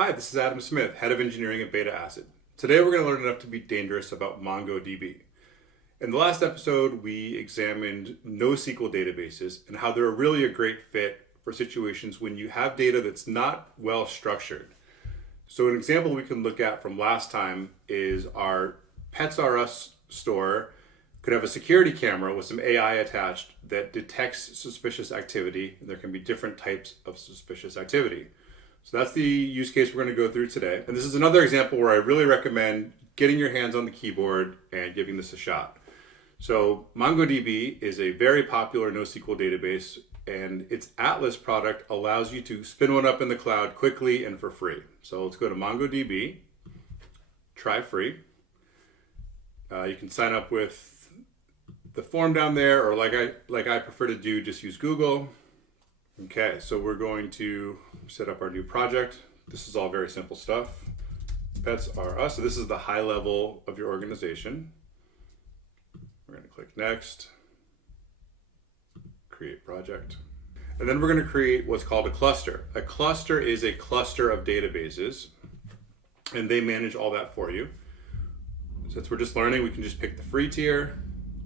Hi, this is Adam Smith, Head of Engineering at Beta Acid. Today we're going to learn enough to be dangerous about MongoDB. In the last episode, we examined NoSQL databases and how they're really a great fit for situations when you have data that's not well structured. So an example we can look at from last time is our Pets R Us store could have a security camera with some AI attached that detects suspicious activity, and there can be different types of suspicious activity. So that's the use case we're going to go through today. And this is another example where I really recommend getting your hands on the keyboard and giving this a shot. So MongoDB is a very popular NoSQL database, and its Atlas product allows you to spin one up in the cloud quickly and for free. So let's go to MongoDB, try free. You can sign up with the form down there, or like I prefer to do, just use Google. Okay, so we're going to set up our new project. This is all very simple stuff. Pets are us. So this is the high level of your organization. We're going to click next, create project. And then we're going to create what's called a cluster. A cluster is a cluster of databases, and they manage all that for you. Since we're just learning, we can just pick the free tier,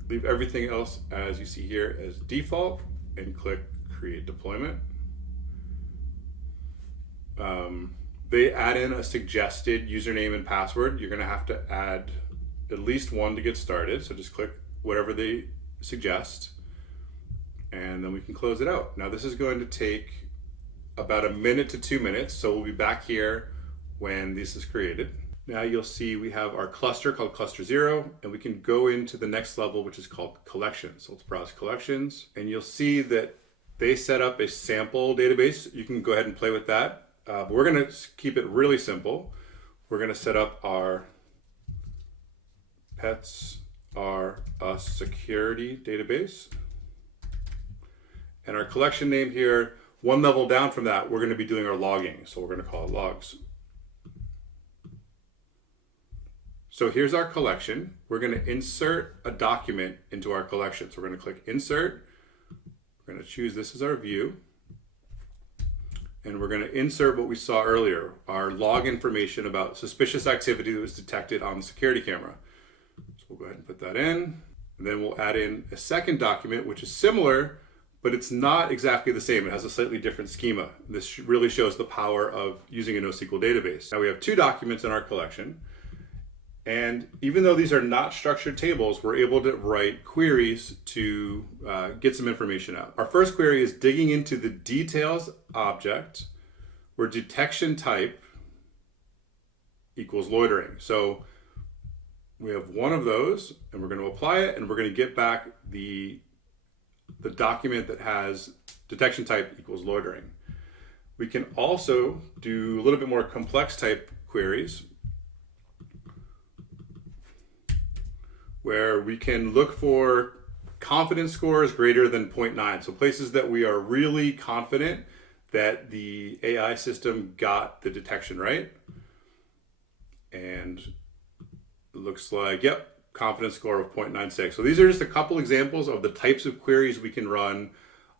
leave everything else as you see here as default, and click create deployment. They add in a suggested username and password. You're going to have to add at least one to get started. So just click whatever they suggest, and then we can close it out. Now this is going to take about 1 minute to 2 minutes. So we'll be back here when this is created. Now you'll see we have our cluster called cluster 0, and we can go into the next level, which is called collections. So let's browse collections, and you'll see that they set up a sample database. You can go ahead and play with that. But we're going to keep it really simple. We're going to set up our Pets R Us security database. And our collection name here, one level down from that, we're going to be doing our logging. So we're going to call it logs. So here's our collection. We're going to insert a document into our collection. So we're going to click insert. We're going to choose this as our view. And we're going to insert what we saw earlier, our log information about suspicious activity that was detected on the security camera. So we'll go ahead and put that in. And then we'll add in a second document, which is similar, but it's not exactly the same. It has a slightly different schema. This really shows the power of using a NoSQL database. Now we have 2 documents in our collection. And even though these are not structured tables, we're able to write queries to get some information out. Our first query is digging into the details object where detection type equals loitering. So we have one of those, and we're going to apply it, and we're going to get back the document that has detection type equals loitering. We can also do a little bit more complex type queries, where we can look for confidence scores greater than 0.9. So places that we are really confident that the AI system got the detection right. And it looks like, yep, confidence score of 0.96. So these are just a couple examples of the types of queries we can run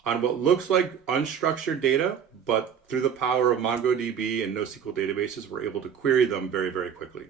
on what looks like unstructured data, but through the power of MongoDB and NoSQL databases, we're able to query them very, very quickly.